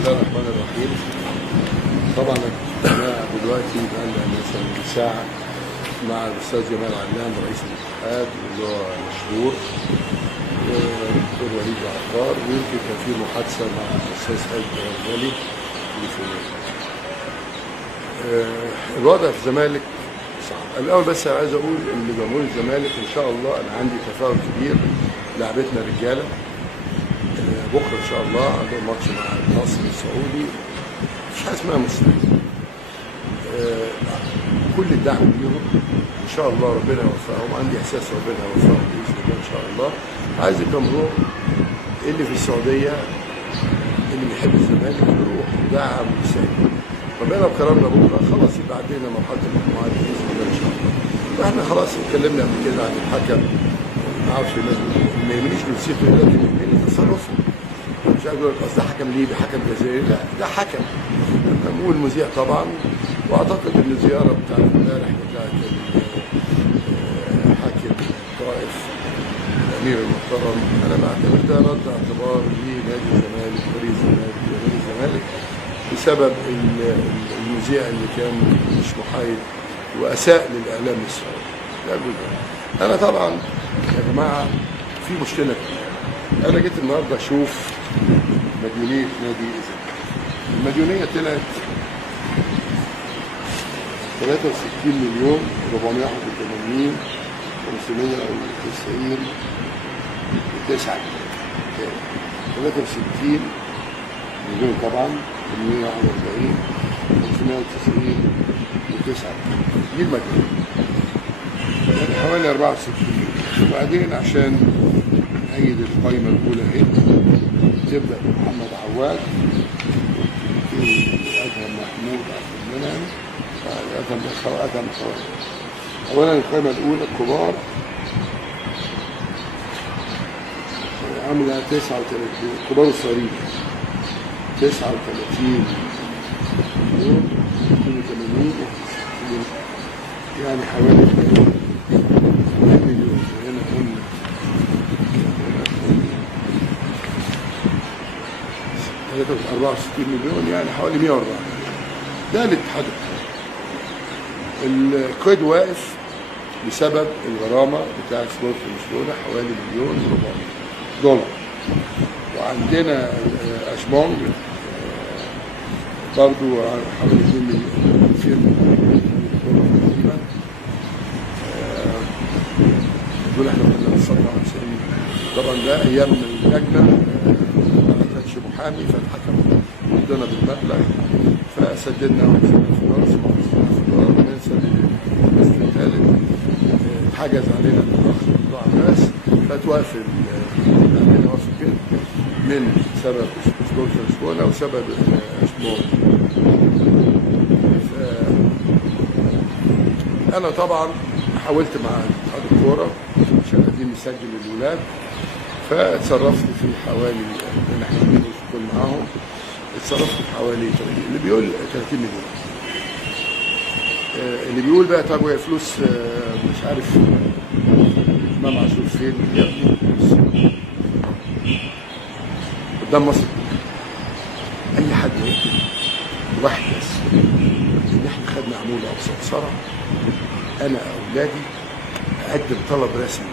الله الرحمن الرحيم. طبعا احنا دلوقتي بقى لنا مثلا ساعة مع الأستاذ جمال علام رئيس الاتحاد اللي هو مشهور، والدكتور وليد العطار، ويمكن كان في محادثة مع الأستاذ خالد الغالي في الوضع في الزمالك صعب. الأول بس أنا عايز أقول إن جمهور الزمالك إن شاء الله أنا عندي تفاؤل كبير. لعبتنا رجالة بكره ان شاء الله عندهم ماتش مع النصر السعودي، مش حاجه اسمها مستحيل. كل الدعم ليهم ان شاء الله، ربنا يوفقهم، عندي احساس ربنا يوفقهم باذن الله ان شاء الله. عايز الجمهور اللي في السعوديه اللي بيحب الزمالك يروح يدعم ويساعد. ربنا بكرمنا بكره خلاص يبقى عدينا مرحله المجموعات باذن الله ان شاء الله. واحنا خلاص اتكلمنا قبل كده عن الحكم، ما اعرفش الناس ما يهمنيش نسيته، لكن يهمني تصرفه. مش عايز اقول لك ده حكم ليبي حكم جزائري، لا ده حكم. نقول مذيع طبعا، واعتقد ان الزياره بتاعت امبارح بتاعت حاكم الطائف الامير المحترم انا بعتبر ده رد اعتبار لنادي الزمالك ورئيس الزمالك ونادي الزمالك بسبب المذيع اللي كان مش محايد واساء للاعلام السعودي. ده جزء. انا طبعا يا جماعه في مشكله كبيره. انا جيت النهارده اشوف مديونيه نادي الزمالك. المديونيه طلعت 63 مليون 481 590 9 جنيه. 63 مليون طبعا 841 590 9 جنيه. دي المديونيه يعني حوالي 64 مليون. وبعدين عشان نأيد القائمة الأولى اهي تبدأ بمحمد عواد، أدهم محمود عبد المنعم، أدهم خوات. أولا القائمة الأولى الكبار عاملة 39 كبار الصغيرين 39 مليون 82 يعني حوالي 2 مليون. هنا قلنا 64 مليون يعني حوالي 104 مليون. ده الاتحاد الكوري. القيد واقف بسبب الغرامه بتاع سبورت برشلونه حوالي $1,400,000. وعندنا اشمونج برضو حوالي 2 مليون تقريبا. دول احنا كنا بنصنع 90. طبعا ده ايام اللجنه محامي فالحكم ادانا بالمبلغ فسددنا ونزلنا في الراس ونسدد المثل الثالث. حجز علينا الاخ بتوع الناس فتوافق علينا وافق كده من سبب سبورت برشلونه وسبب اشمون. انا طبعا حاولت مع اتحاد الكوره عشان عايزين نسجل الولاد، فاتصرفت في حوالي ان احنا بنشتغل معاهم، اتصرفت في حوالي 30 اللي بيقول 30 مليون. اللي بيقول بقى طب وهي فلوس مش عارف امام عاشور فين يا ابني قدام مصر. اي حد يكتب واحد بس ان احنا خدنا عموله او سمسره، انا اولادي اقدم طلب رسمي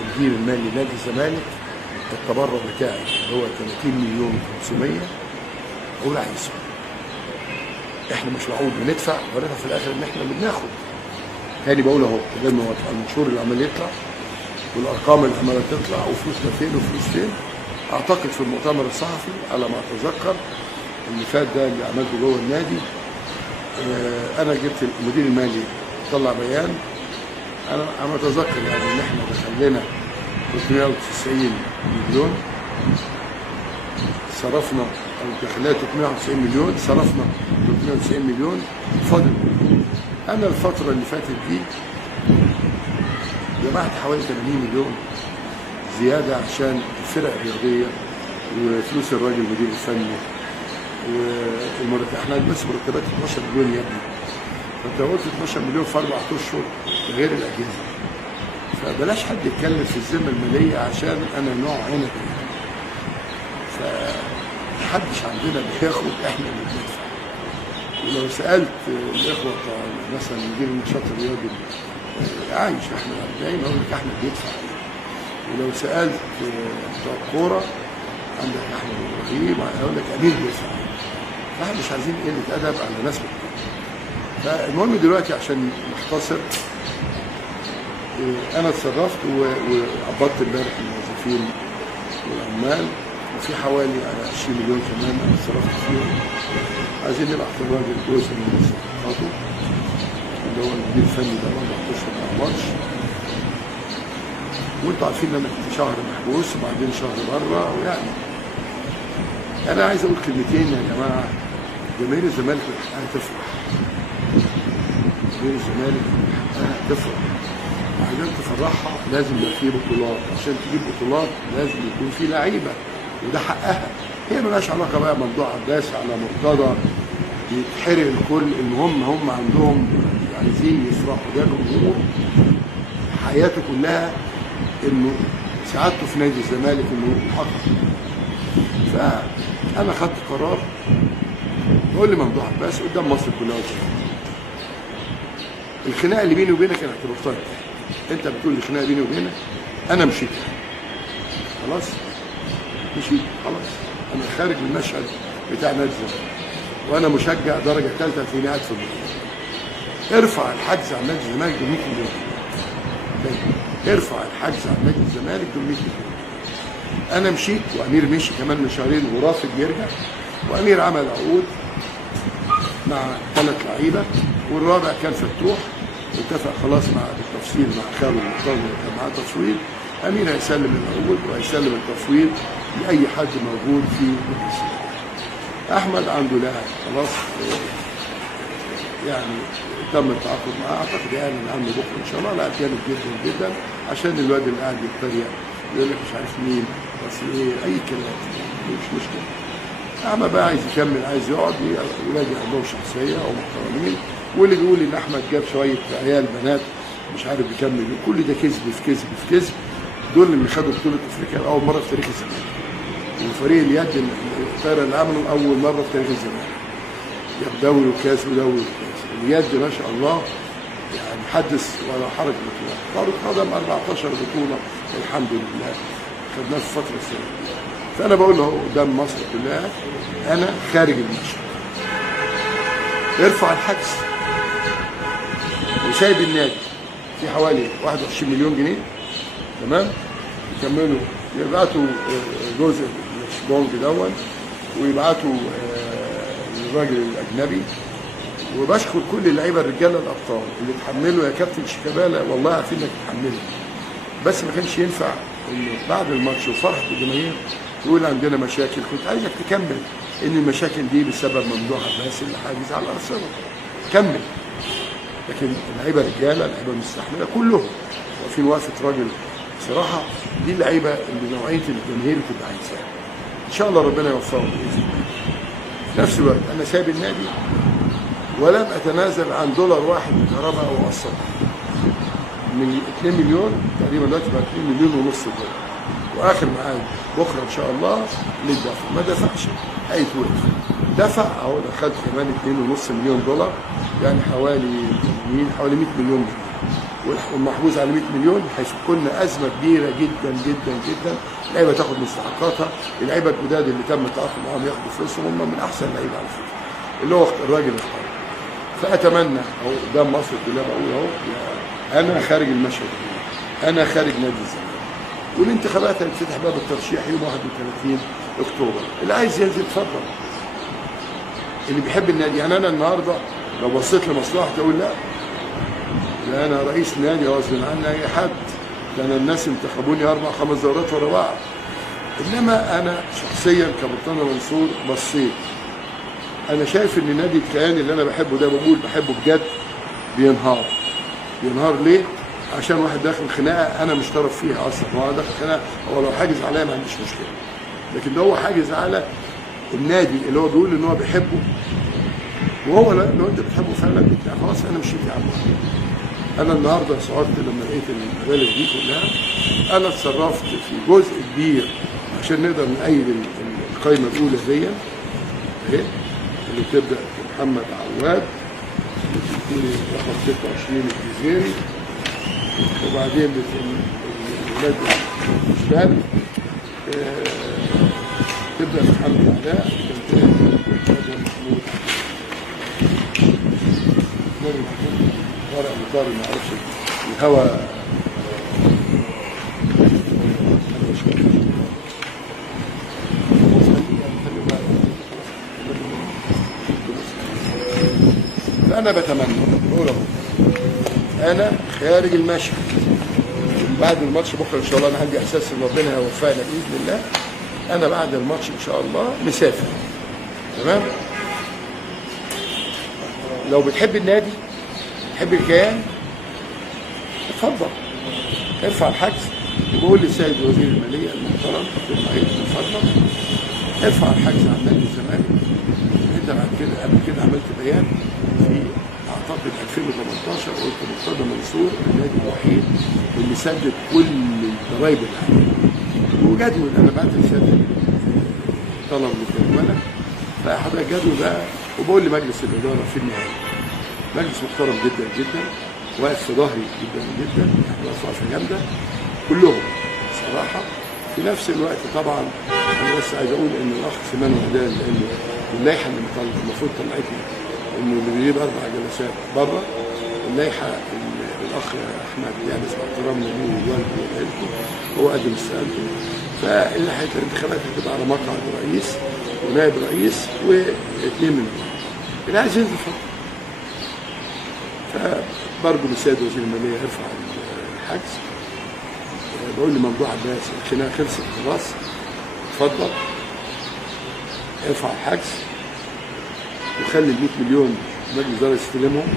المدير المالي نادي الزمالك التبرع بتاعي اللي هو 30,500,000 اقول عايزه. احنا مش معقول بندفع وندفع في الاخر ان احنا اللي بناخد. تاني بقول اهو ده المنشور اللي عمال يطلع والارقام اللي عماله تطلع وفلوسنا فين وفلوس فين. اعتقد في المؤتمر الصحفي على ما اتذكر اللي فات ده اللي عملته جوه النادي، انا جبت المدير المالي طلع بيان. انا عم اتذكر يعني ان احنا دخل لنا 390 مليون صرفنا، او دخلنا 390 مليون صرفنا 390 مليون فاضل. انا الفتره اللي فاتت دي جمعت حوالي 80 مليون زياده عشان الفرق الرياضيه وفلوس الراجل المدير الفني والمرتب. احنا بس مرتبات 12 مليون يا ابني، فانت قلت 12 مليون في 4 اشهر غير الاجهزه. فبلاش حد يتكلم في الذمه الماليه عشان انا نوع عنب. محدش عندنا بياخد، احنا اللي بندفع. ولو سالت الاخوه بتوع مثلا مدير النشاط الرياضي عايش احنا دايما اقول لك احنا بندفع. ولو سالت بتوع الكوره عندك احمد ابراهيم هيقول لك امير بيدفع. فاحنا مش عايزين قله ادب على ناس بتدفع. فالمهم دلوقتي عشان نختصر، انا اتصرفت وقبضت امبارح الموظفين والعمال، وفي حوالي 20 مليون كمان انا اتصرفت فيهم. عايزين نبعت الراجل جزء من مستحقاته اللي هو المدير الفني ده 4 اشهر ما عملش، وانتوا عارفين ان انا كنت شهر محبوس وبعدين شهر بره. ويعني انا عايز اقول كلمتين يا جماعه. جماهير الزمالك من حقها تفرح، جماهير الزمالك من حقها تفرح. عشان تفرحها لازم يبقى فيه بطولات، عشان تجيب بطولات لازم يكون فيه لعيبه، وده حقها. هي مالهاش علاقه بقى ممدوح عباس على مرتضى بيتحرق الكل. المهم هم عندهم عايزين يفرحوا، ده جمهور حياته كلها انه سعادته في نادي الزمالك انه يحقق. فانا خدت قرار بقول لممدوح عباس قدام مصر كلها الخناقه اللي بيني وبينك انا اعتبرتها. انت بتقول لي خناقه بيني وبينك، انا مشيت خلاص، مشيت خلاص، انا خارج من المشهد بتاع نادي الزمالك، وانا مشجع درجه ثالثه في قاعد في البلد. ارفع الحجز عن نادي الزمالك ب 100 مليون. ارفع الحجز عن نادي الزمالك ب 100 مليون. انا مشيت وامير مشي كمان من شهرين ورافض يرجع، وامير عمل عقود مع 3 لعيبه، والرابع كان فتوح واتفق خلاص مع التفصيل مع خاله المحترم اللي كان معاه تفويض. امير هيسلم العقود وهيسلم التفويض لاي حد موجود في مجلس. احمد عنده لاعب خلاص يعني تم التعاقد معاه، اعتقد يعني عنه بكره ان شاء الله لاعب جامد جدا جدا، عشان الواد اللي قاعد يتريق يقول لك مش عارف مين بس ايه اي كلام مش مشكله. احمد بقى عايز يكمل، عايز يقعد، ولادي عندهم شخصيه ومحترمين، واللي بيقول ان احمد جاب شويه عيال بنات مش عارف يكمل، كل ده كذب في كذب في كذب. دول اللي خدوا بطوله افريقيا اول مره في تاريخ الزمالك، وفريق اليد الطايره اللي عملوا اول مره في تاريخ الزمالك، جاب دوري وكاس ودوري وكاس. اليد ما شاء الله يعني حدث ولا حرج بطولات. كره قدم 14 بطوله الحمد لله خدناها في فتره سنه. فانا بقول له قدام مصر كلها انا خارج المشهد، ارفع الحجز وسايب النادي في حوالي 21 مليون جنيه تمام، يكملوا يبعتوا جزء الشبونج دون ويبعتوا للراجل الاجنبي. وبشكر كل اللعيبه الرجاله الابطال اللي اتحملوا يا كابتن شيكابالا، والله عارفين انك تتحملوا، بس ما كانش ينفع انه بعد الماتش وفرحه الجماهير تقول عندنا مشاكل. كنت عايزك تكمل ان المشاكل دي بسبب ممدوح عباس اللي حاجز على الارصده، كمل. لكن اللعيبه رجاله، اللعيبه مستحمله كلهم واقفين وقفه راجل. بصراحه دي اللعيبه اللي نوعيه الجماهير بتبقى عايزاها. ان شاء الله ربنا يوفقهم باذن الله. في نفس الوقت انا سايب النادي ولم اتنازل عن دولار واحد كهرباء او قسط من 2 مليون تقريبا، دلوقتي بقى 2 مليون ونص دولار، واخر معاد بكره ان شاء الله للدفع. ما دفعش هيتوقف، دفع اهو دخلت كمان 2.5 مليون دولار، يعني حوالي 100 مليون جنيه، والمحجوز على 100 مليون هيفك لنا ازمه كبيره جدا جدا جدا. اللعيبه تاخد مستحقاتها، اللعيبه الجداد اللي تم التعاقد معاهم ياخدوا فلوسهم، هم من احسن اللعيبه على فكره اللي هو الراجل اختار. فاتمنى اهو قدام مصر كلها بقول اهو انا خارج المشهد، انا خارج نادي الزمالك. والانتخابات هتفتح باب الترشيح يوم 31 اكتوبر، اللي عايز ينزل اتفضل، اللي بيحب النادي. يعني انا النهارده لو بصيت لمصلحتي اقول لا انا رئيس نادي غصب عني اي حد، ده انا الناس انتخبوني 4 5 دورات ورا بعض. انما انا شخصيا كمرتضى منصور بصيت، انا شايف ان نادي الكيان اللي انا بحبه ده، بقول بحبه بجد، بينهار. بينهار ليه؟ عشان واحد داخل خناقه انا مش طرف فيها اصلا، هو داخل خناقه، هو لو حاجز عليا ما عنديش مشكله، لكن ده هو حاجز على النادي اللي هو بيقول ان هو بيحبه، وهو لو انت بتحبه فعلا خلاص انا مشيت يا عم. انا النهارده شعرت لما لقيت المبالغ دي كلها، انا اتصرفت في جزء كبير عشان نقدر نأيد القايمه الاولى دي اهي اللي بتبدا بمحمد عواد بتديني رقم 26 الجزيري، وبعدين الولاد الشباب تبدا محمد علاء، محمود طارق مطار ما اعرفش الهوا فانا بتمنى بقول انا خارج المشهد بعد الماتش بكره ان شاء الله. انا عندي اساس ان ربنا هيوفقنا باذن الله. انا بعد الماتش ان شاء الله مسافر تمام. لو بتحب النادي بتحب الكيان اتفضل ارفع الحجز وبقول للسيد وزير الماليه المحترم من فضلك ارفع الحجز عن نادي الزمالك. انت بعد كده قبل كده عملت بيان في اعتقد 2018 قلت مرتضى منصور النادي الوحيد اللي سدد كل الضرايب اللي عليه وجدول. انا بعت رساله طلب للجدوله فحضرتك جدول بقى وبقول لمجلس الاداره في النهايه مجلس محترم جدا جدا واقف في ظهري جدا جدا، احنا وقفه جامده كلهم صراحه. في نفس الوقت طبعا انا بس عايز اقول ان الاخ سمان وهدان لانه اللائحه اللي المفروض طلعتنا انه اللي بيجيب 4 جلسات بره اللائحه الاخ احمد يابس باحترامنا ليه ووالده وعيلته هو قدم استقالته، فالانتخابات هتبقى على مقعد رئيس ونائب رئيس واثنين منهم اللي عايز ينزل فقط. فبرجو من السيد وزير الماليه يرفع الحجز. بقول لممدوح عباس الخناقه خلصت خلاص اتفضل ارفع الحجز وخلي ال 100 مليون مجلس الاداره يستلمهم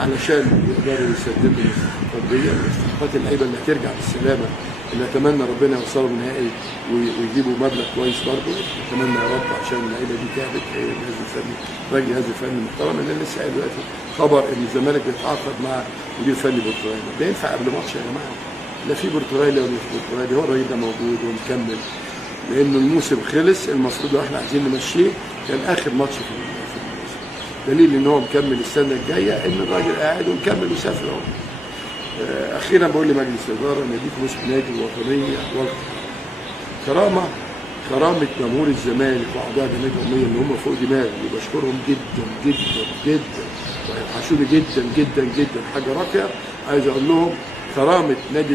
علشان يقدروا يسددوا الاستحقاقات دي واستحقاقات اللعيبه اللي هترجع بالسلامه اللي اتمنى ربنا يوصلهم نهائي ويجيبوا مبلغ كويس برضه. اتمنى يا رب عشان اللعيبه دي تعبت الجهاز الفني راجل جهاز الفني محترم. انا لسه قايل دلوقتي خبر ان الزمالك بيتعاقد مع مدير فني برتغالي. ده ينفع قبل ماتش يا جماعه؟ لا في برتغالي ولا في برتغالي، هو الراجل ده موجود ومكمل لانه الموسم خلص. المفروض لو احنا عايزين نمشيه كان اخر ماتش في الموسم، دليل ان هو مكمل السنه الجايه ان الراجل قاعد ومكمل وسافر اهو. اخيرا بقول لمجلس الاداره ناديكم اسم نادي الوطنيه كرامه جمهور الزمالك واعضاء جمعيه الاميه اللي هم فوق دماغي وبشكرهم جدا جدا جدا وهيوحشوني جدا جدا جدا. حاجه راقيه عايز اقول لهم كرامه نادي